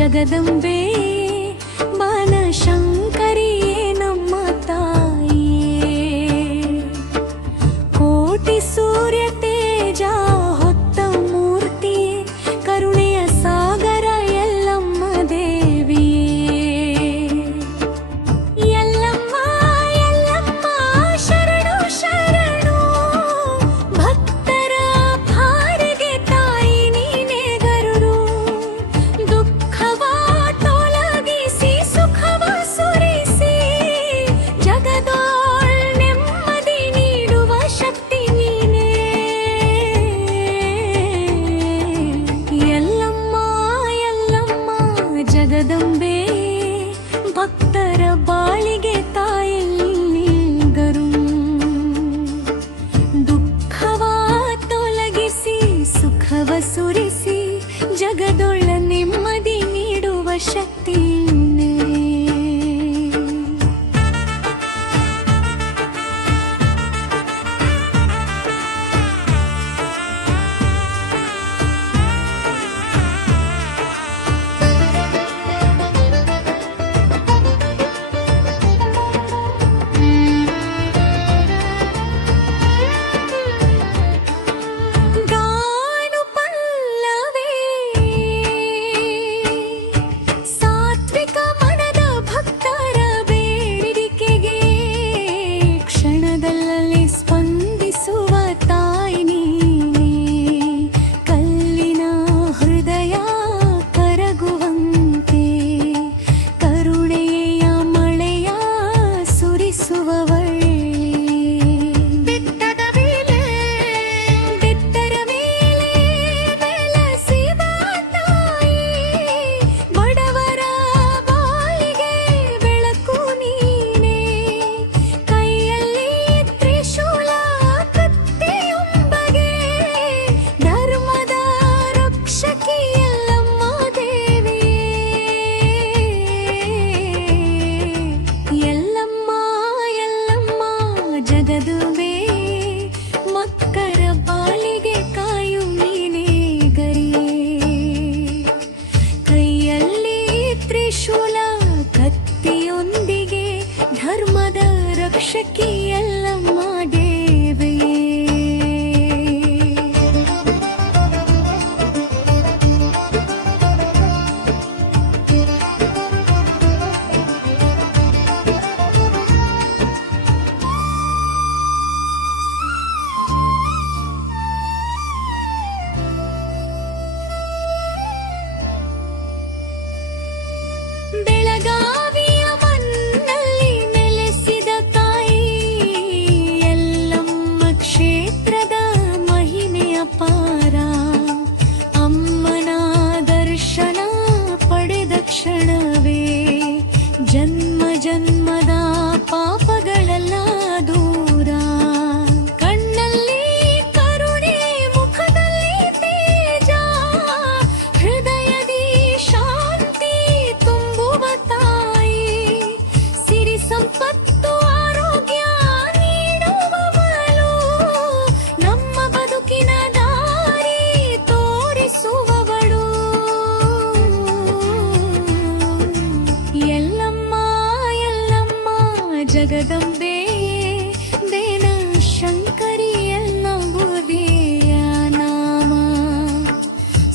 ಜಗದಂಬೆ ಬನಶಂಕರಿಯೇ ನಮ್ಮ ತಾಯಿಯೇ. ಕೋಟಿ ಸೂರ್ಯ ತೇಜ ಹೊತ್ತ ಮೂರ್ತಿಯೇ, ಕರುಣೆಯ ಸಾಗರ ಎಲ್ಲಮ್ಮ ದೇವಿಯೇ. ಎಲ್ಲಮ್ಮ ಎಲ್ಲಮ್ಮ ಶರಣು ಶರಣು, ಭಕ್ತರ ಭಾರಿಗೆ ತಾಯಿ ನೀನೇ ಗರುಡು. ದುಃಖವ ತೊಲಗಿಸಿ ಸುಖವ ಸುರಿಸಿ, ಜಗದೋಳ್ ನೆಮ್ಮದಿ ನೀಡುವ ಶಕ್ತಿ ನೀನೇ. ಎಲ್ಲಮ್ಮ ಎಲ್ಲಮ್ಮ ಜಗದಂಬೆ, ಭಕ್ತರ ಬಾಳಿಗೆ ತಾಯಲ್ಲಿ ಗರು. ದುಃಖವ ತೊಲಗಿಸಿ ಸುಖವ ಸುರಿಸಿ, ಜಗದೊಳ ನೆಮ್ಮದಿ ನೀಡುವ ಶಕ್ತಿ ನೀನೇ. ಗಾನು ಪಲ್ಲವೇ, ಸಾತ್ವಿಕ ಮನದ ಭಕ್ತರ ಬೇಡಿಕೆಗೆ ಕ್ಷಣದಲ್ಲಿ ಸ್ಪಂದಿಸುವ ತಾಯಿ ನೀನೇ. ಕಲ್ಲಿನ ಹೃದಯ ಕರಗುವಂತೆ ಕರುಣೆಯ ಮಳೆಯ ಸುರಿಸುವವಳೇ. ಬೆಟ್ಟದ ಮೇಲೆ ನೆಲೆಸಿದ ತಾಯಿ, ಬಡವರ ಬಾಳಿಗೆ ಬೆಳಕು ನೀನೇ. ಕೈಯಲ್ಲಿ ತ್ರಿಶೂಲ ಕತ್ತಿಯೊಂಬಗೆ, ಧರ್ಮದ ರಕ್ಷಕಿ ಎಲ್ಲಮ್ಮ ದೇವಿಯೇ. ಎಲ್ಲಮ್ಮ ಎಲ್ಲಮ್ಮ ಜಗದುವೆ, ಮಕ್ಕಳ ಬಾಳಿಗೆ ಕಾಯು ನೀನೇ ಗರಿಯೇ. ಕೈಯಲ್ಲಿ ತ್ರಿಶೂಲ ಕತ್ತಿಯೊಂದಿಗೆ, ಧರ್ಮದ ರಕ್ಷಕಿ ಎಲ್ಲಮ್ಮ ದೇವಿಯೇ. ಬೆಳಗಾವಿಯ ಮಣ್ಣಲ್ಲಿ ನೆಲೆಸಿದ ತಾಯಿ, ಎಲ್ಲಮ್ಮ ಕ್ಷೇತ್ರದ ಮಹಿಮೆ ಅಪಾರ. ಅಮ್ಮನ ದರ್ಶನ ಪಡೆದ ಕ್ಷಣವೇ ಜನ್ಮ ಜನ್ಮದ ಪಾಪಗಳೆಲ್ಲ ದೂರ. ಕಣ್ಣಲ್ಲಿ ಕರುಣೆ, ಮುಖದಲ್ಲಿ ತೇಜ, ಹೃದಯದಿ ಶಾಂತಿ ತುಂಬುವ ತಾಯಿ. ಸಿರಿ ಸಂಪತ್ತು ಆರೋಗ್ಯ ನೀಡುವವಳು, ನಮ್ಮ ಬದುಕಿನ ದಾರಿ ತೋರಿಸುವವಳು. ಎಲ್ಲಮ್ಮ ಎಲ್ಲಮ್ಮ ಜಗದಂಬೆ ಬನಶಂಕರಿ ಎಲ್ಲಂಬುದಿಯ ನಾಮ.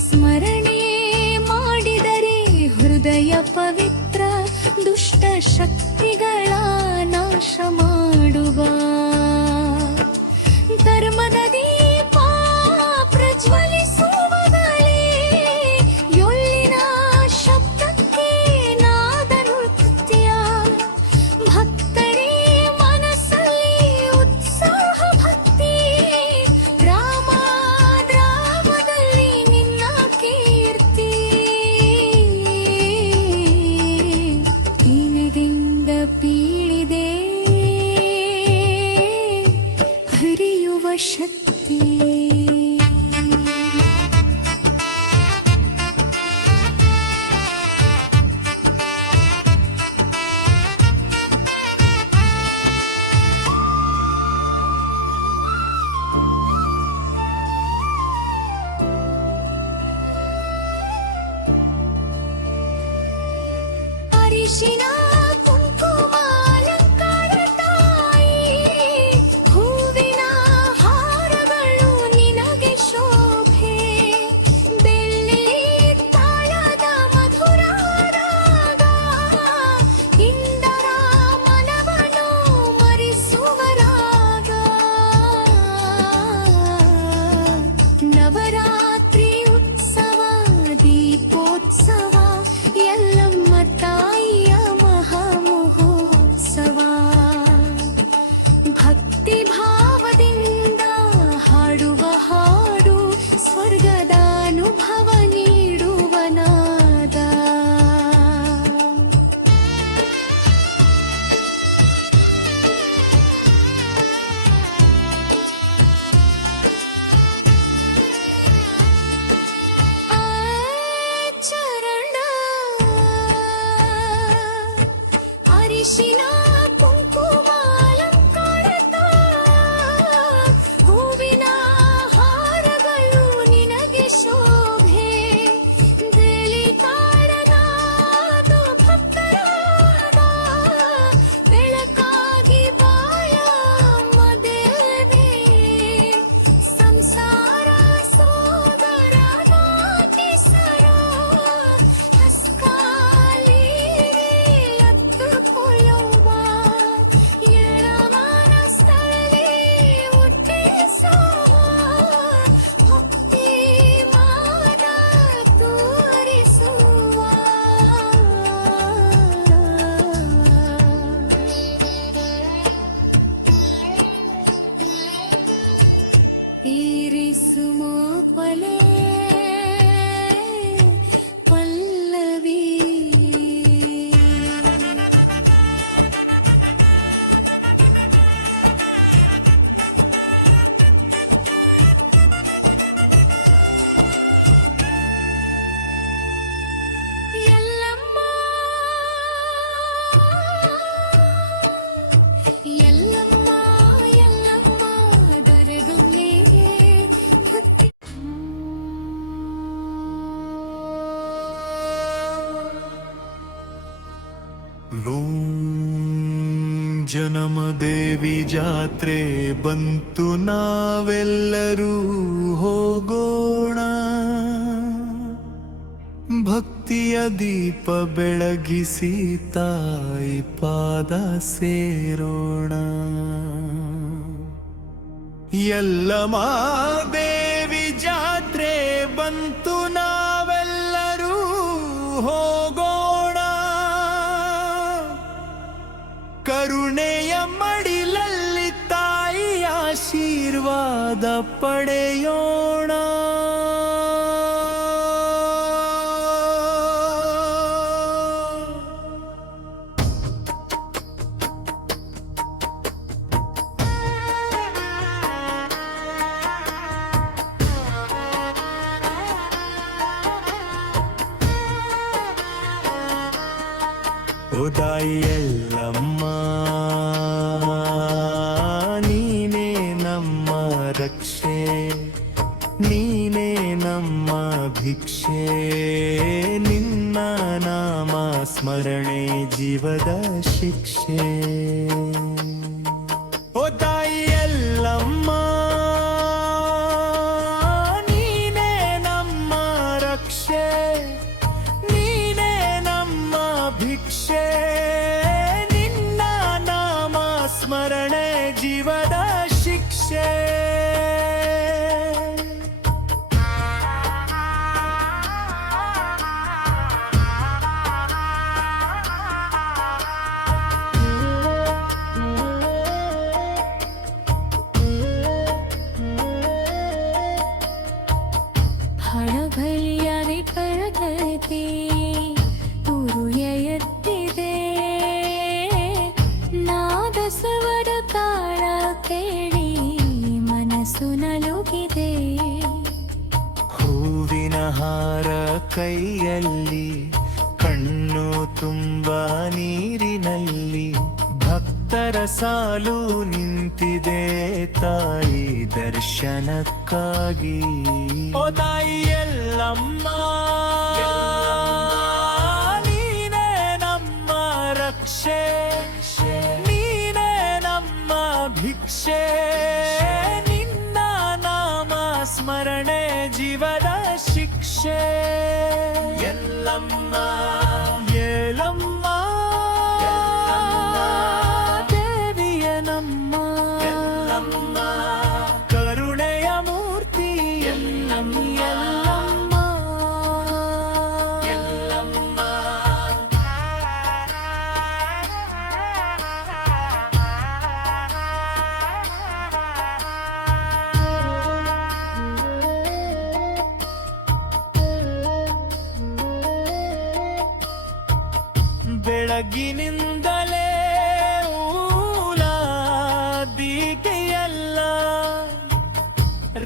ಸ್ಮರಣೆ ಮಾಡಿದರೆ ಹೃದಯ ಪವಿತ್ರ, ದುಷ್ಟ ಶಕ್ತಿಗಳ ನಾಶ ಮಾಡುವ. ಧರ್ಮದ ದೀಪ ಪ್ರಜ್ವಲಿಸುವವಳೇ, ಯೊಳ್ಳಿನ ಶಬ್ದಕ್ಕೆ ನಾದ ನೃತ್ಯ. ಭಕ್ತರೇ ಮನಸ್ಸಲ್ಲಿ ಉತ್ಸಾಹ ಭಕ್ತಿ, ಗ್ರಾಮ ಗ್ರಾಮದಲ್ಲಿ ನಿನ್ನ ಕೀರ್ತಿ. ಪೀಳಿಗೆಯಿಂದ ಪೀಳಿದೆ ಅರಿಶಿನ ಕುಂಕುಮ ಅಲಂಕಾರ ತಾಯಿ ಹೂವಿನ ಹಾರಗಳು ನಿನಗೆ ಶೋಭೆ ಬೆಳ್ಳಿ ತಾಳದ ಮಧುರ ರಾಗ ಇಂದರ ಮನವನ್ನು ಮರಿಸುವ ರಾಗ ನವರಾತ್ರಿ ಉತ್ಸವ ದೀಪೋತ್ಸವ ಎಲ್ಲಮ್ಮ ತಾಯಿಯ ಮಹಾಮಹೋತ್ಸವ ಭಕ್ತಿ ಭಾವದಿಂದ ಹಾಡುವ ಹಾಡು ಸ್ವರ್ಗದ ಅನುಭವ ನೀಡುವ ನಾದ ಆಚರಣ ಅರಿಶಿನ ಕುಂಕುಮ ಅಲಂಕಾರ ಹೂವಿನ ಹಾರಗಳು ನಿನಗೆ ಶೋಭೆ ಬೆಳಿ ತಾಡನಾದು ಭಕ್ತರಾದ ಬೆಳಕಾಗಿ ಬಾಯ ಮದೇವೆ ಸಂಸಾರ ಸೋದರನಾಗಿ ಸರ ಹಸ್ಕಾಲಿ ಅತ್ತು ಕೊಲ್ಲುವ ಎಳವನ ಸ್ಥಳಲಿ ಹುಟ್ಟಿಸುವ ಭಕ್ತಿ ಮಾನ ತೋರಿಸುವ ಇರಿಸುಮ ಪಲೆ ಪಲ್ಲವಿ ಎಲ್ಲಮ್ಮ ಎಲ್ಲಮ್ಮ ಎಲ್ಲಮ್ಮ ದರೆಗೊಮ್ಮೆಗೆ ಭಕ್ತಿ ಜನಮ ದೇವಿ ಜಾತ್ರೆ ಬಂತು ನಾವೆಲ್ಲರೂ ಹೋಗೋಣ ಭಕ್ತಿಯ ದೀಪ ಬೆಳಗಿಸಿ ತಾಯಿ ಪಾದ ಸೇರೋಣ ಎಲ್ಲಮ್ಮ ದೇವಿ ಜಾತ್ರೆ ಬಂತು ನಾವೆಲ್ಲರೂ ಹೋಗೋಣ ಕರುಣೆಯ ಮಡಿಲಲ್ಲಿ ತಾಯಿ ಆಶೀರ್ವಾದ ಪಡೆಯೋಣ ಓ ತಾಯಿ ಎಲ್ಲಮ್ಮ ನೀನೇ ನಮ್ಮ ರಕ್ಷೆ ನೀನೇ ನಮ್ಮ ಭಿಕ್ಷೆ ನಿನ್ನ ನಾಮ ಸ್ಮರಣೆ ಜೀವದ ಶಿಕ್ಷೆ ಓ ತಾಯಿ ಎಲ್ಲಮ್ಮ ನೀನೇ ನಮ್ಮ ರಕ್ಷೆ ನೀನೇ ನಮ್ಮ ಭಿಕ್ಷೆ ನಿನ್ನ ನಾಮ ಸ್ಮರಣೆ ಜೀವದ ಶಿಕ್ಷೆ ಹಣಬಲಿಯಾಗಿ ಕರಗತಿ ತುರುಯ ಎತ್ತಿದೆ ನಾದ ಸ್ವರ ತಾಳ ಕೇಳಿ ಮನಸ್ಸು ನಲುಗಿದೆ ಹೂವಿನ ಹಾರ ಕೈಯಲ್ಲಿ ಕಣ್ಣು ತುಂಬ ನೀರಿನಲ್ಲಿ ಭಕ್ತರ ಸಾಲು ನಿಂತಿದೆ ತಾಯಿ ದರ್ಶನಕ್ಕಾಗಿ ಓ ತಾಯಿ ಎಲ್ಲಮ್ಮ ನೀನೇ ನಮ್ಮ ಬೆಳಗಿನಿಂದಲೇ ಊಲಾದಿಗೆಯಲ್ಲ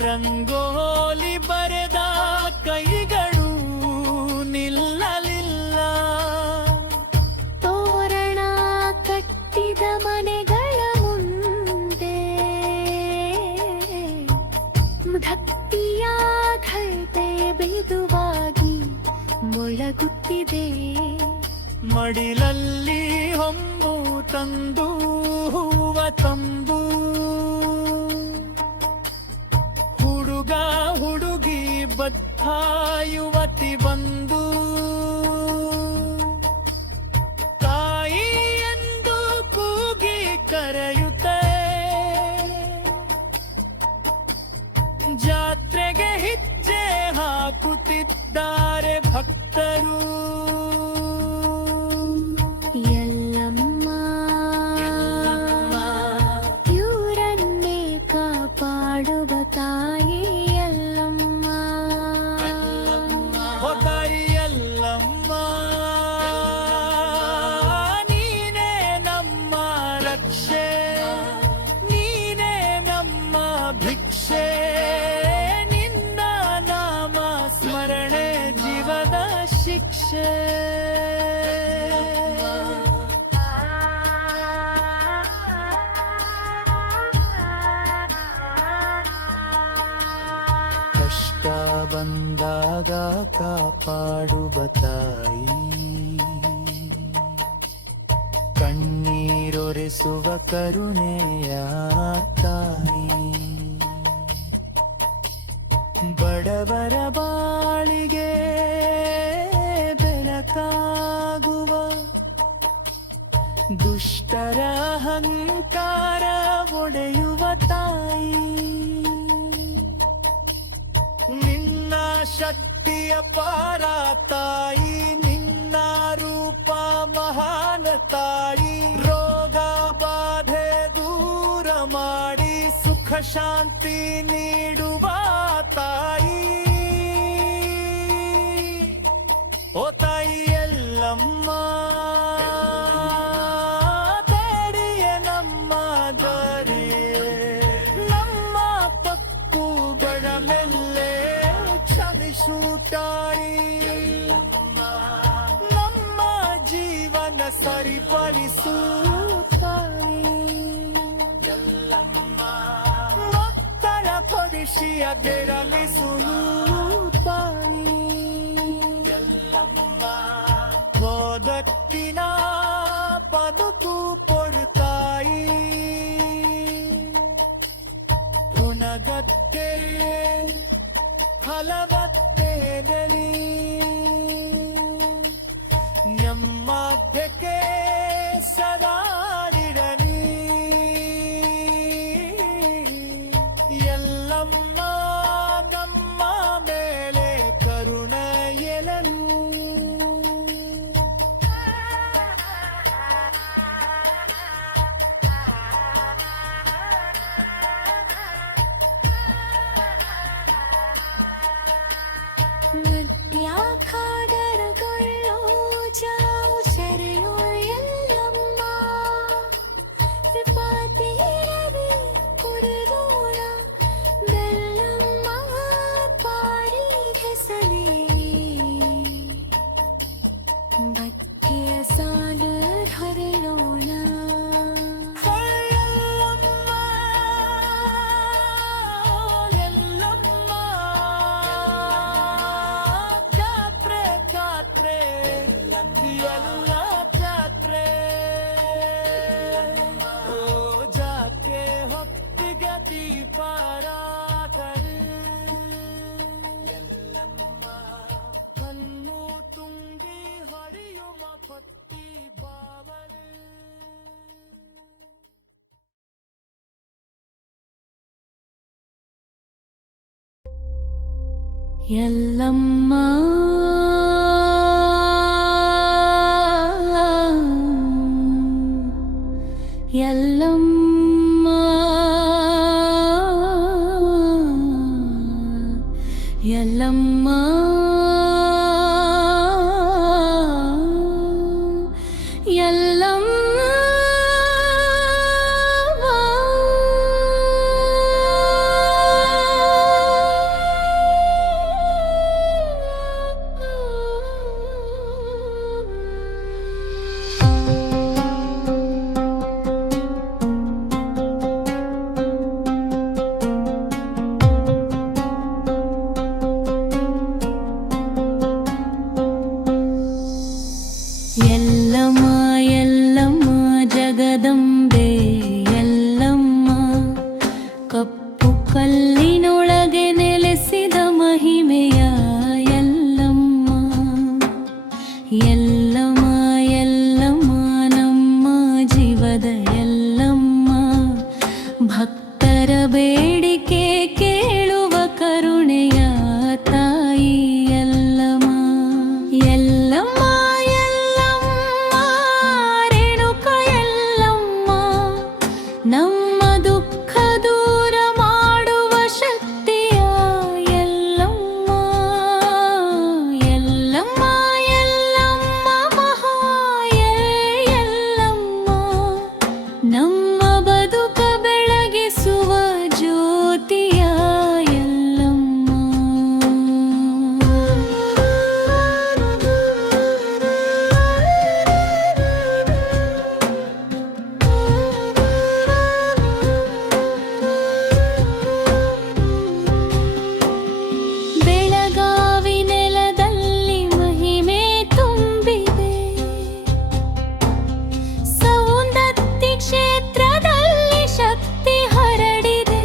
ರಂಗೋಲಿ ಬರೆದ ಕೈಗಳು ನಿಲ್ಲಲಿಲ್ಲ. ತೋರಣ ಕಟ್ಟಿದ ಮನೆಗಳ ಮುಂದೆ ಭಕ್ತಿಯ ಘಂಟೆ ಬೇದುವಾಗಿ ಮೊಳಗುತ್ತಿದೆ. ಮಡಿಲಲ್ಲಿ ಹೊಂಬು ತಂದು ಹೂವ ತಂಬು ಹುಡುಗ ಹುಡುಗಿ ಬದ್ಧ ಯುವತಿ ಬಂದು ತಾಯಿ ಎಂದು ಕೂಗಿ ಕರೆಯುತ್ತೆ. ಜಾತ್ರೆಗೆ ಹೆಜ್ಜೆ ಹಾಕುತ್ತಿದ್ದಾರೆ ಭಕ್ತರು. ಎಲ್ಲಮ್ಮ ಇವರನ್ನೇ ಕಾಪಾಡುವ ತಾಯಿ ಎಲ್ಲಮ್ಮ. ಓ ತಾಯಿ ಎಲ್ಲಮ್ಮ, ನೀನೇ ನಮ್ಮ ರಕ್ಷೆ, ನೀನೇ ನಮ್ಮ ಭಿಕ್ಷೆ. ನಿನ್ನ ನಾಮ ಸ್ಮರಣೆ ಜೀವದ ಶಿಕ್ಷೆ. ಕಷ್ಟ ಬಂದಾಗ ಕಾಪಾಡುವ ತಾಯಿ, ಕಣ್ಣೀರೊರೆಸುವ ಕರುಣೆಯ ತಾಯಿ. ಬಡವರ ಬಾಳಿಗೆ ಬೆಳಕಾಗುವ, ದುಷ್ಟರ ಅಹಂಕಾರ ಒಡೆಯುವ ತಾಯಿ. ನಿನ್ನ ಶಕ್ತಿಯ ಪಾರ ತಾಯಿ, ನಿನ್ನ ರೂಪ ಮಹಾನ ತಾಯಿ. ರೋಗ ಬಾಧೆ ದೂರ ಮಾಡಿ ಸುಖ ಶಾಂತಿ ನೀಡುವ ತಾಯಿ. ಓ ತಾಯಿ ಎಲ್ಲಮ್ಮ, ಬೇಡಿಯ ನಮ್ಮ ದಾರಿ, ನಮ್ಮ ತಪ್ಪುಗಳ ಮೇಲೆ ಕ್ಷಮಿಸು ತಾಯಿ. ನಮ್ಮ ಜೀವನ ಸರಿಪಡಿಸು ತಾಯಿ. ಮಕ್ಕಳ ಪರೀಕ್ಷೆಯ ಗೆರಳಿಸು ತಾಯಿ. ಓದಕ್ಕಿನ ಬದುಕು ಕೊಡುತ್ತಾಯಿ, ಗುಣಗತ್ತೆ ಫಲವತ್ತೇಗಲಿ. ನಮ್ಮಕ್ಕೆ ಸದಾರಿರಲಿ. ಎಲ್ಲಮ್ಮ ನಮ್ಮ ಮೇಲೆ ಕರುಣೆಯೆಲಲು. ನೃತ್ಯಾಖಾಡರಗೊಳ್ಳೋ ಜಾವು ಸೆರೆಯೋ ಎಲ್ಲಮ್ಮ. ವಿಪಾತಿರವಿ ಕುಡಿದೋಣ ಬೆಲ್ಲಮ್ಮ ಪಾರಿ ಹೆಸಲಿ. ಭಕ್ತಿಯ ಸಾಲು ಹರಿಯೋಣ. ಎಲ್ಲ ಜಾತ್ರೆ ಓ ಜಾತ್ರೆ ಹೊತ್ತಿಗೆ ದೀಪಾರಾಧನೆ. ಎಲ್ಲಮ್ಮ ಕಣ್ಣು ತುಂಬಿ ಹರಿಯುವ ಭಕ್ತಿ ಭಾವನೆ. ಎಲ್ಲಮ್ಮ ಎಲ್ಲಮ್ಮ ಎಲ್ಲಮ್ಮ ಎಲ್ಲಮ್ಮ ಎಲ್ಲಮ್ಮ ಜಗದಂಬೆ ಎಲ್ಲಮ್ಮ ಕಪ್ಪು ಕಲ್ಲಿನೊಳಗೆ ನೆಲೆಸಿದ ಮಹಿಮೆಯ ಎಲ್ಲಮ್ಮ ಎಲ್ಲಮ್ಮ ಎಲ್ಲಮ್ಮ ನಮ್ಮ ಜೀವದ ಎಲ್ಲಮ್ಮ ಭಕ್ತರ ಬೇಡಿಕೆ ಕೇಳುವ ಕರುಣೆಯ ತಾಯಿ ಎಲ್ಲಮ್ಮ ಎಲ್ಲಮ್ಮ ಎಲ್ಲಮ್ಮ ರೇಣುಕ ಎಲ್ಲಮ್ಮ ನಮ್ಮ ದುಃಖ ದೂರ ಮಾಡುವ ಶಕ್ತಿಯ ಎಲ್ಲಮ್ಮ ಎಲ್ಲಮ್ಮ ಎಲ್ಲಮ್ಮ ಮಹಾ ಎಲ್ಲಮ್ಮ ನಮ್ಮ ಬದುಕ ಬೆಳಗಿಸುವ ಜ್ಯೋತಿಯ ಎಲ್ಲಮ್ಮ ಬೆಳಗಾವಿ ನೆಲದಲ್ಲಿ ಮಹಿಮೆ ತುಂಬಿದೆ ಸೌಂದತ್ತಿ ಕ್ಷೇತ್ರದಲ್ಲಿ ಶಕ್ತಿ ಹರಡಿದೆ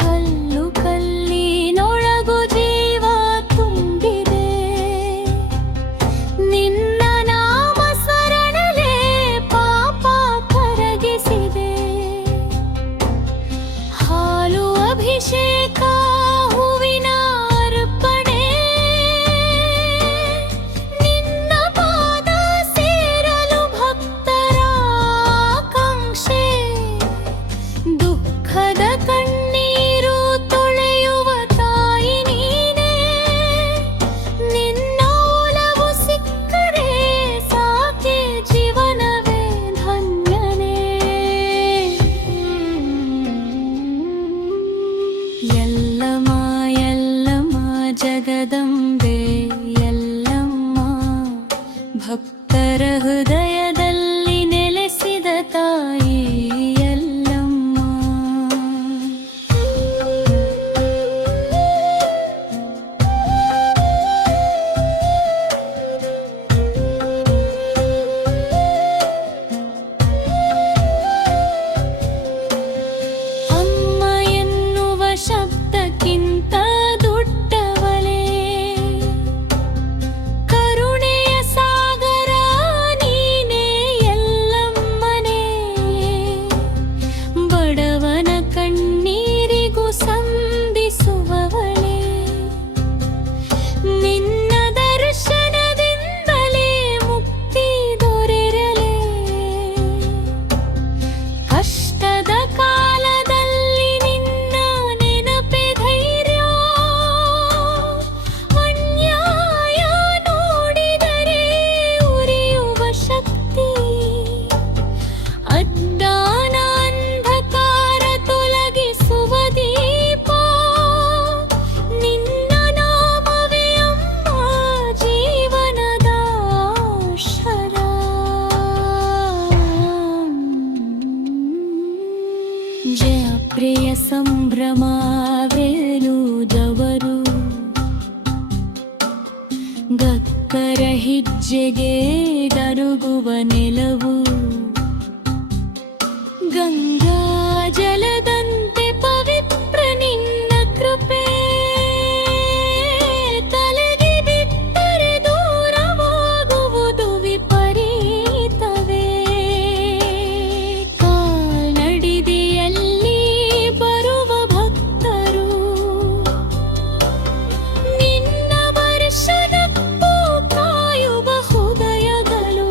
ಕಲ್ಲು ಕಲ್ಲಿನೊಳಗು ಜೀವ ತುಂಬಿದೆ ನಿನ್ನ ನಾಮ ಸ್ಮರಣೆಲೆ ಪಾಪ ಕರಗಿಸಿದೆ ಹಾಲು ಅಭಿಷೇಕ ಹೂವಿನ ಅರ್ಪಣೆ ನಿನ್ನ ಪಾದ ಸೇರಲು ಭಕ್ತರ ಆಕಾಂಕ್ಷೆ ದುಃಖದ ಕಣ್ಣೀರು ತೊಳೆಯುವ ತಾಯಿ ನೀನೇ ನಿನ್ನ ಒಲವು ಸಿಕ್ಕರೆ ಸಾಕೆ ಜೀವನವೇ ಧನ್ಯನೇ ಎಲ್ಲಮ್ಮ ಎಲ್ಲಮ್ಮ ಜಗದಂಬೆ ಎಲ್ಲಮ್ಮ ಭಕ್ತರ ಹೃದಯದಲ್ಲಿ ನೆಲೆಸಿದ ತಾಯಿ ಎಲ್ಲಮ್ಮ ಅಮ್ಮ ಎನ್ನುವ ಶಬ್ದಕ್ಕಿಂತ ದೊಡ್ಡವಳೇ ಕರುಣೆಯ ಸಾಗರ ನೀನೇ ಎಲ್ಲಮ್ಮನೇ ಬಡವನ ಕಣ್ಣೀರಿಗೂ ಸಂಧಿಸುವವಳೇ ನಿನ್ನ ದರ್ಶನದಿಂದಲೇ ಮುಕ್ತಿ ದೊರೆರಲೇ ಕಷ್ಟದ ಕಾಲದಲ್ಲಿ ನಿನ್ನ ನೆನಪೆ ಧೈರ್ಯ ಅನ್ಯಾಯ ನೋಡಿದರೆ ಉರಿಯುವ ಶಕ್ತಿ ಅಜ್ಞಾನ ಅಂಧಕಾರ ತೊಲಗಿಸುವ ದೀಪ ನಿನ್ನ ನಾಮವೇ ಅಮ್ಮ ಜೀವನದ ಶರ ಜಯ ಪ್ರಿಯ ಸಂಭ್ರಮ ವೇಲುದವರು ಗಕ್ಕರ ಹಿಜ್ಜೆಗೆ ಗರುಗುವ ನೆಲವು ಗಂಗಾ ಜಲದಂತೆ ಪವಿತ್ರ ನಿನ್ನ ಕೃಪೆ ತಲೆಗೆ ಬಿಟ್ಟರೆ ದೂರವಾಗುವುದು ವಿಪರೀತವೇ ಕಾಲ್ನಡಿಗೆಯಲ್ಲಿ ಬರುವ ಭಕ್ತರು ನಿನ್ನ ವರ್ಷದಪ್ಪು ಕಾಯುವ ಹೃದಯಗಳು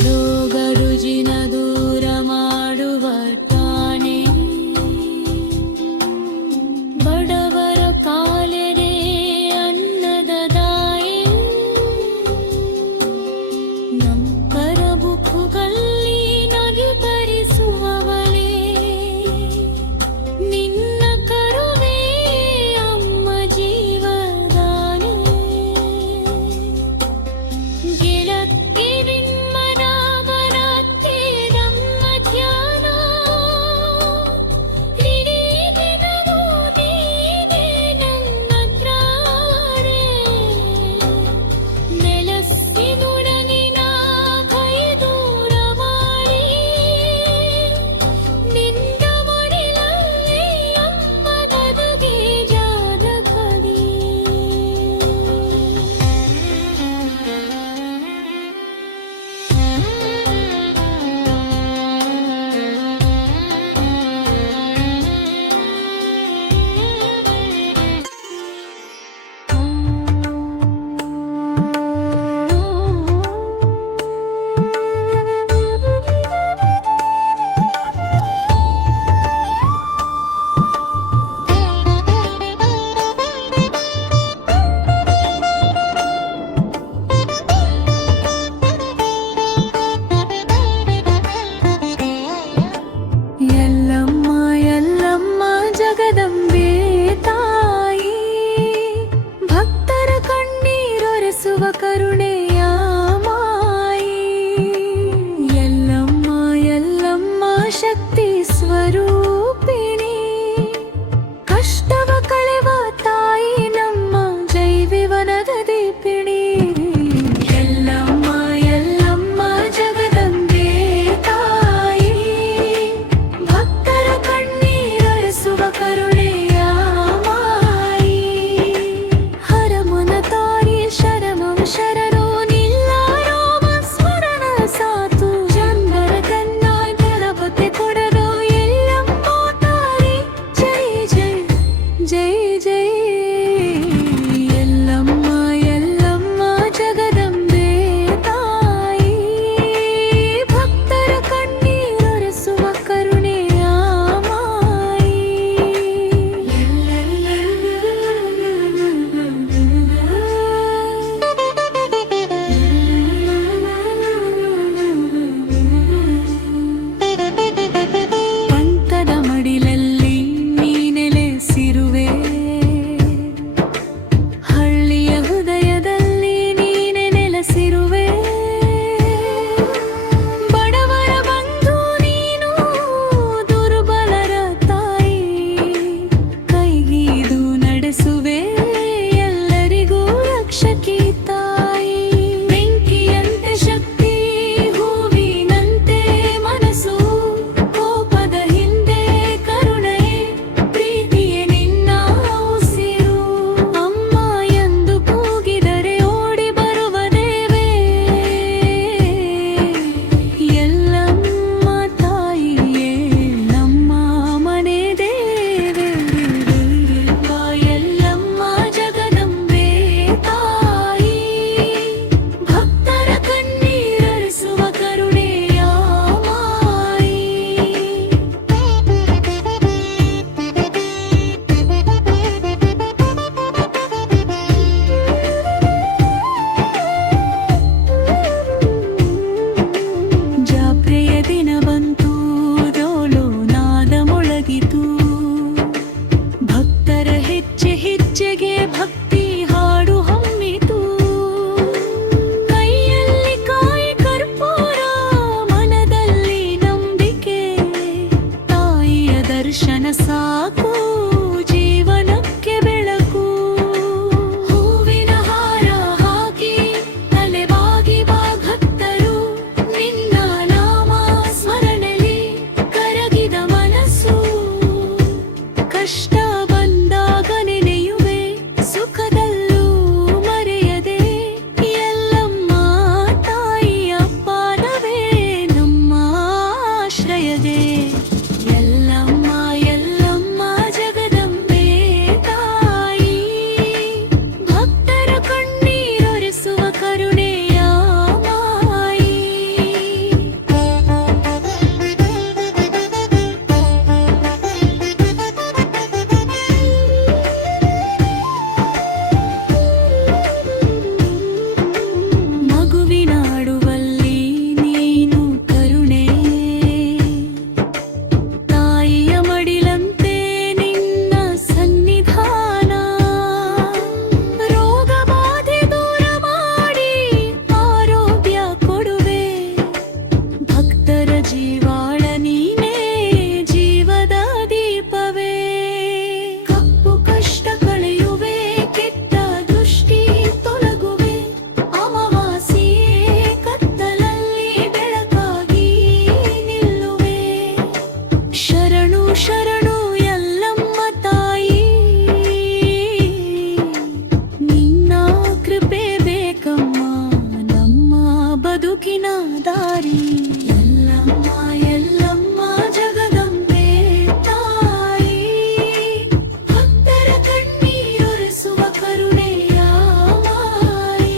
ರೋಗ ರುಜಿನ ದೂರ ಮಾಡುವ ಠಾಣೆ ಬಡವರ ಕಾಲೆರೆ ಅನ್ನದ ದಾಯೆ ನಂಬರ ಬುಕ್ಕುಗಳಲ್ಲಿ ನಗೆ ತರಿಸುವವಳೇ ನಿನ್ನ ಕರುವೇ ಅಮ್ಮ ಜೀವದಾನೆ ಗೆಳತಿ ನಿಮ್ಮನ ಮನತ್ತೇರಮ್ಮ ದಾರಿ ಎಲ್ಲಮ್ಮ ಎಲ್ಲಮ್ಮ ಜಗದಂಬೆ ತಾಯಿ ಭಕ್ತರ ಕಣ್ಣೀರೊರೆಸುವ ಕರುಣೆಯ ಮಾಯಿ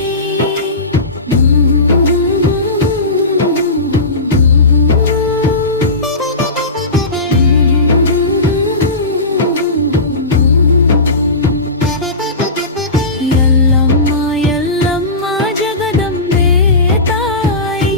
ಎಲ್ಲಮ್ಮ ಎಲ್ಲಮ್ಮ ಜಗದಂಬೆ ತಾಯಿ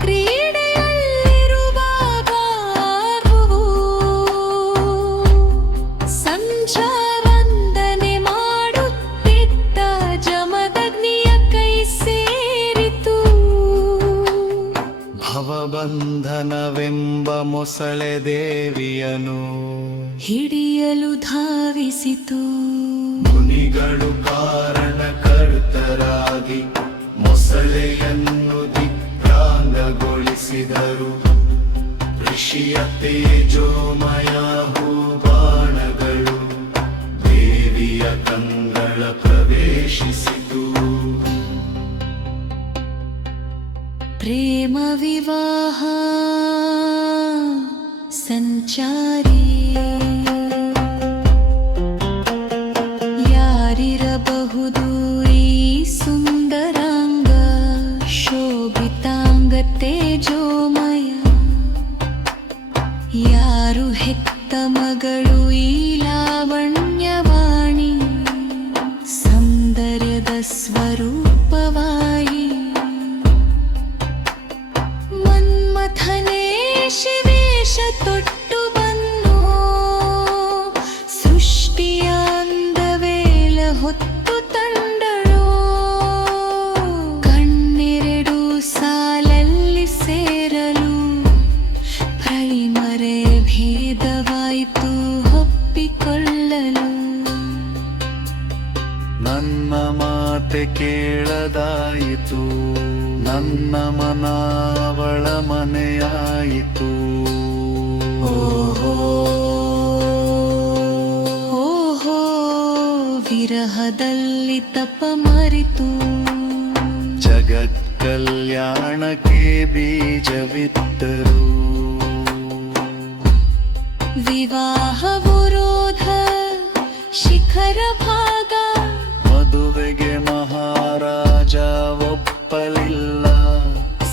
ಕ್ರೀಡೆಯಲ್ಲಿರುವಾಗವು ಸಂಚಾವಂದನೆ ಮಾಡುತ್ತಿದ್ದ ಜಮದಗ್ನಿಯ ಕೈ ಸೇರಿತು. ಭವಬಂಧನವೆಂಬ ಮೊಸಳೆ ದೇವಿಯನು ಹಿಡಿಯಲು ಧಾವಿಸಿತು. ಮುನಿಗಳು ಕಾರಣಕರ್ತರಾಗಿ ಮೊಸಳೆಯನ್ನು ದಿಗ್ಭ್ರಾಂತಗೊಳಿಸಿದರು. ಋಷಿಯ ತೇಜೋಮಯ ಹೂಬಾಣಗಳು ದೇವಿಯ ಕಂಗಳ ಪ್ರವೇಶಿಸಿತು. ಪ್ರೇಮ ವಿವಾಹ ಸಂಚಾರಿ ಯಾರಿರಬಹುದು ಈ ಸುಂದರಾಂಗ ಶೋಭಿತಾಂಗ ತೇಜೋಮಯ? ಯಾರು ಹೆತ್ತ ಮಗಳು ಈ ಲಾವಣ್ಯವಾಣಿ ಸೌಂದರ್ಯದ ಸ್ವರೂಪವಾಯಿ? ಮನ್ಮಥನೇ ಶಿವೇಶ ತೊಟ್ಟು ಬನ್ನೋ ಸೃಷ್ಟಿಯ ಅಂದವೇಲ ಹೊತ್ತು ತಂದಳೋ. ಕಣ್ಣೆರಡು ಸಾಲಲ್ಲಿ ಸೇರಲು ಪ್ರೈಮರೆ ಭೇದವಾಯಿತು ಒಪ್ಪಿಕೊಳ್ಳಲು. ನನ್ನ ಮಾತೆ ಕೇಳದಾಯಿತು, ನನ್ನ ಮನ ಅವಳ ಮನೆಯಾಯಿತು. ಓಹೋ ಓಹೋ ವಿರಹದಲ್ಲಿ ತಪ ಮರಿತು. ಜಗತ್ ಕಲ್ಯಾಣಕ್ಕೆ ಬೀಜವಿತ್ತರು. ವಿವಾಹ ವಿರೋಧ ಶಿಖರ ಭಾಗ ಮದುವೆಗೆ ಮಹಾರಾಜ ಒಪ್ಪಲಿಲ್ಲ.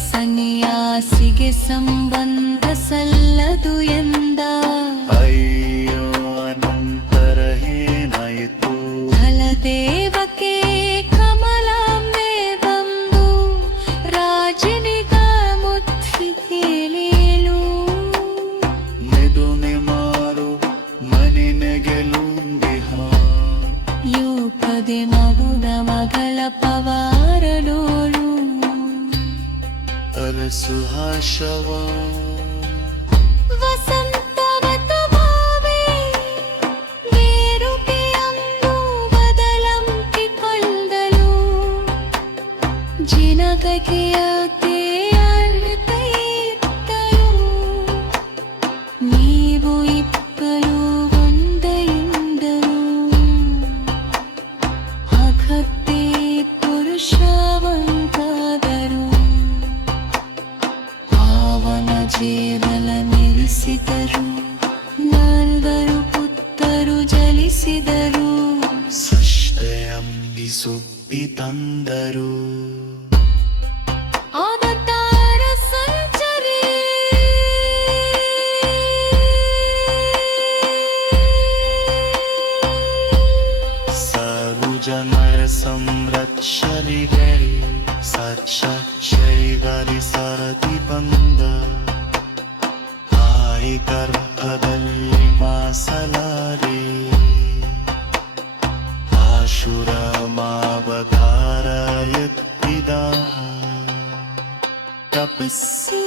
ಸನ್ಯಾಸಿಗೆ ಸಂಬಂಧ ಸಲ್ಲದು ಎಂದ. ಅಯ್ಯೋ ಅನಂತರ ಏನಾಯಿತು? ಫಲದೇವಕ್ಕೆ ಕಮಲಾಂಬೆ ಬಂದು ರಾಜನಿಗ ಮುತ್ತಿಗೆಲೇಳು. ಮೆದುನೆ ಮಾರು ಮನಿನೆಗೆಲುಂದಿಹ. ಯೂಪದೆ ಮಗುದ ಮಗಳ ಪವಾರಲೋಳು. ಅರಸು ಹಾಶವ ವಸಂತವತ ಭಾವೆ ಬೇರುಕೆಯನ್ನು ಬದಲಂಕಿಕೊಳ್ಳಲು. ಜಿನಗಗೆಯ ತೇಯರ್ತಯಿತ್ತಲು. ನೀವು ಇಬ್ಬರು ಒಂದೆಯುಂಡರು. ಅಗತ್ಯ ಪುರುಷವಂತಾದರು. ಪಾವನ ಜೇರಲ ನಿಲ್ಲಿಸಿದರು. ನಾಲ್ವರು ಪುತ್ತರು ಜಲಿಸಿದರು. ಸೃಷ್ಟಯಂಬಿ ಸುಬ್ಬಿ ತಂದರು. ಅವತಾರ ಸಂಚರಿ ಸರ್ವ ಜನರ ಸಂರಕ್ಷರಿಗರಿ ಸಚ್ಚೈಗರಿ ಸರತಿ ಬಂದ. ತಾಯಿ ಗರ್ಭದಲ್ಲಿ ಮಾಸಲಾರಿ ಆಶುರ ಮಾವತಾರ ಎತ್ತಿದ. ತಪಸ್ಸಿ